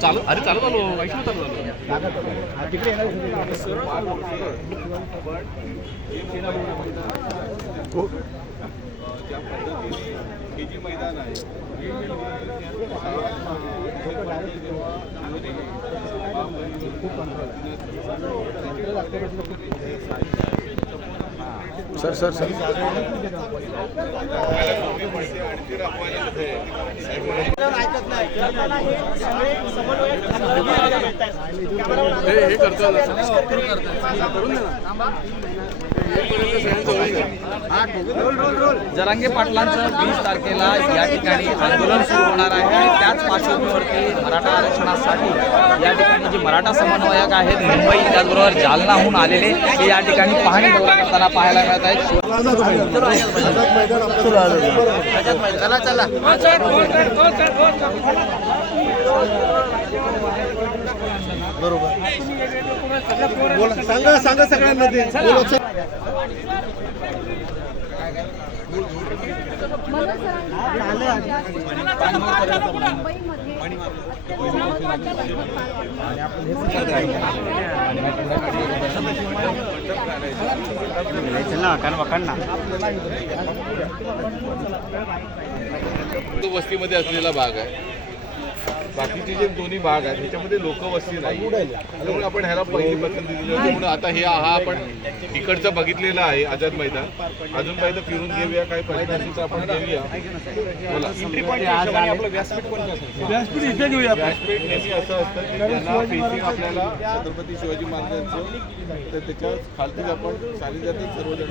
चालू अरे चालू चालू वैष्णव चालू चालू. हे जे मैदान आहे सर सर सर. हे हे करतो. जरांगे पाटलांचं वीस तारखेला या ठिकाणी आंदोलन सुरू होणार आहे आणि त्याच पार्श्वभूमीवरती मराठा आरक्षणासाठी या ठिकाणी जे मराठा समन्वयक आहेत मुंबई त्याचबरोबर जालनाहून आलेले ते या ठिकाणी पाहणी दौरा करताना पाहायला मिळत आहेत चला चला. बोला सांगा सांगा सगळ्यांना ते बोला. तो वस्तीमध्ये असलेला भाग आहे. बाकीचे जे दोन्ही भाग आहेत ह्याच्यामध्ये लोक वस्ती नाही त्यामुळे आपण ह्याला पहिली पसंती दिली. म्हणून आता हे हा आपण इकडचं बघितलेलं आहे आझाद मैदान. अजून पाहिजे फिरून घेऊया काही तर आपण घेऊया बोला. व्यासपीठ इथे घेऊया व्यासपीठ नेहमी असं असतं की ज्यांना facing आपल्याला छत्रपती शिवाजी महाराजांचं तर त्याच्या खालतीच आपण सानिध्यातच सर्वजण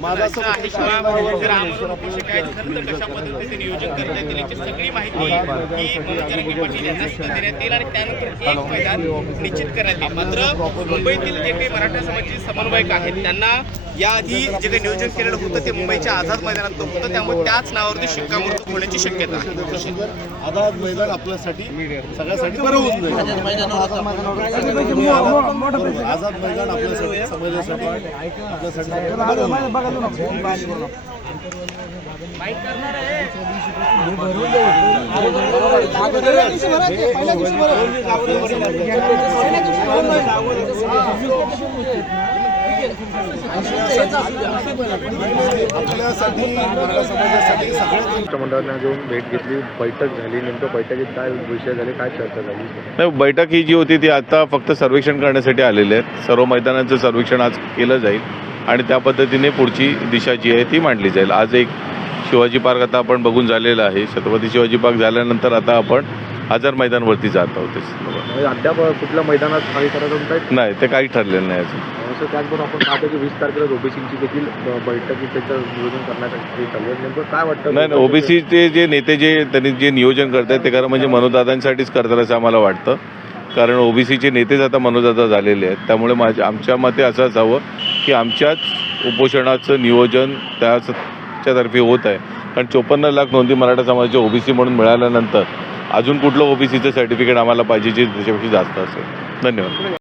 माझं असं आहे? शिवाय जर आम्हाला अपेक्षित आहे, खरं तर कशा पद्धतीने नियोजन करण्यात येईल याची सगळी माहिती ही. मनोज जरांगे पाटील यांना सुद्धा देण्यात येईल आणि त्यानंतर एक मैदान निश्चित करण्यात येईल. मात्र मुंबईतील जे काही मराठा समाजाचे समन्वयक आहेत त्यांना याआधी जे काही नियोजन केलेलं होतं ते मुंबईच्या आझाद मैदानात होतं त्यामुळे त्याच नावावरती शिक्कामोर्तब होण्याची शक्यता आहे. आझाद मैदान आपल्यासाठी सगळ्यासाठी बरं होऊन जाईल. आझाद मैदान आपल्यासाठी. समाजासाठी आपल्यासाठी बरं घेऊन भेट घेतली. बैठक झाली. नेमकं बैठकीत काय विषय झाले? काय चर्चा झाली? नाही बैठक ही जी होती ती आता फक्त सर्वेक्षण करण्यासाठी आलेली आहेत सर्व मैदानांचं सर्वेक्षण आज केलं जाईल. आणि त्या पद्धतीने पुढची दिशा जी आहे ती मांडली जाईल. आज एक शिवाजी पार्क आता आपण बघून झालेलं आहे. छत्रपती शिवाजी पार्क झाल्यानंतर आता आपण हजार मैदानवरती जात आहोत. म्हणजे अद्याप कुठल्या मैदानात काही करायचं नाही ते काही ठरलेलं नाही अजून. असं त्याचबरोबर आपण पाहतो की वीस तारखेला ओबीसीची देखील अ, बैठकीत त्याचं नियोजन करण्यासाठी नेमकं काय वाटतं? नाही ओबीसीचे जे नेते जे त्यांनी जे नियोजन करतात ते खरं म्हणजे मनोदादांसाठीच करतात असं आम्हाला वाटतं. कारण ओबीसीचे नेतेच आता मनोदादा झालेले आहेत. त्यामुळे माझ्या आमच्या मते असं असावं की आमच्याच उपोषणाचं नियोजन त्याच्यातर्फे होत आहे. कारण चोपन्न लाख नोंदी मराठा समाजाच्या ओबीसी म्हणून मिळाल्यानंतर अजून कुठलं ओबीसीचं सर्टिफिकेट आम्हाला पाहिजे जे त्याच्यापेक्षा जास्त असेल. धन्यवाद.